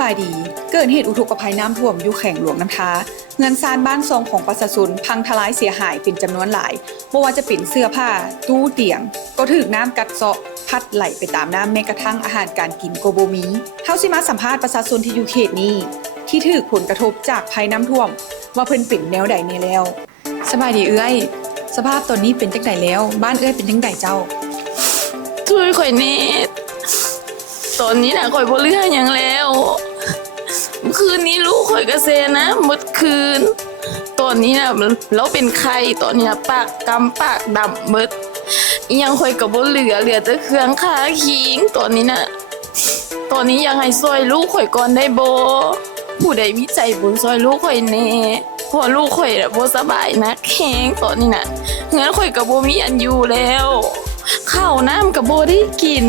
บายดีเกิดเหตุอุทกภัยน้ำท่วมอยู่แข่งหลวงน้ำทาเงินซานบ้านทรงของประชาชนพังทลายเสียหายเป็นจำนวนหลายบ่ว่าจะเป็นเสื้อผ้าตู้เตียงก็ถูกน้ำกัดเซาะพัดไหลไปตามน้ำแม้กระทั่งอาหารการกินก็บ่มีเฮาสิมาสัมภาษณ์ประชาชนที่อยู่เขตนี้ที่ถูกผลกระทบจากภัยน้ำท่วมว่าเพิ่นเป็นแนวใดแน่แล้วสบายดีเอื้อยสภาพตอนนี้เป็นจังไดแล้วบ้านเอื้อยเป็นจังไดเจ้าช่วยข่อยแน่ตอนนี้น่ะข่อยบ่เหลือหยังแล้วคืนนี้ลูกข่อยก็เซนะหมดคืนตอนนี้น่ะเราเป็นไข้ตอนนี้ปากกำปากดำหมดอีหยังข่อยก็บ่เหลือแต่เครื่องคาคิงตอนนี้อยากให้ช่วยลูกข่อยก่อนได้บ่ผู้ใดมีใจบุญช่วยลูกข่อยแน่เพราะลูกข่อยน่ะบ่สบายนักแฮงตอนนี้น่ะเงินข่อยก็บ่มีอันอยู่แล้วข้าวน้ำก็บ่ได้กิน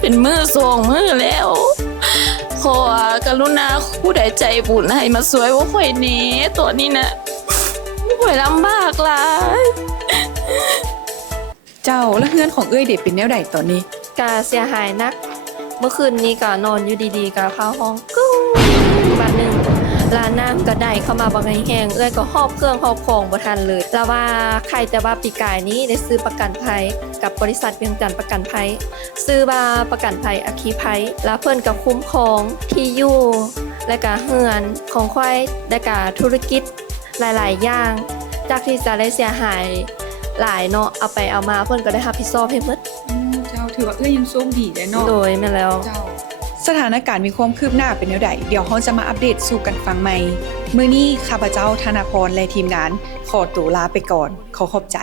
เป็นมื้อ2มื้อแล้วขอกรุณาผู้ใดใจบุญให้มาช่วยว่าข่อยแน่ตอนนี้น่ะข่อยลำบากหลายเจ้าแล้วเฮือนของเอื้อยเด็เป็นแนวใดตอนนี้กะเสียหายนักเมื่อคืนนี้ก็นอนอยู่ดีๆก็เข้าห้องกู้บัดนึงลาน้ำก็ได้เข้ามาบ่แห้งเอ้ยก็หอบเครื่องหอบของบ่ทันเลยแล้วว่าใครแต่ว่าปีกายนี้ได้ซื้อประกันภัยกับบริษัทเวียงจันทร์ประกันภัยซื้อว่าประกันภัยอคคีภัยแล้วเพิ่นก็คุ้มครองที่อยู่และก็เฮือนของควายและก็ธุรกิจหลายๆอย่างจากที่จะได้เสียหายหลายเนาะเอาไปเอามาเพิ่นก็ได้รับผิดชอบให้หมดเจ้าถือว่าเอื้อยยังโชคดีได้เนาะโดยแม่แล้วเจ้าสถานการณ์มีความคืบหน้าเป็นแนวใดเดี๋ยวเราจะมาอัปเดตสู่กันฟังใหม่มื้อนี้ข้าพเจ้าธนพรและทีมงานขอตัวลาไปก่อนขอขอบใจ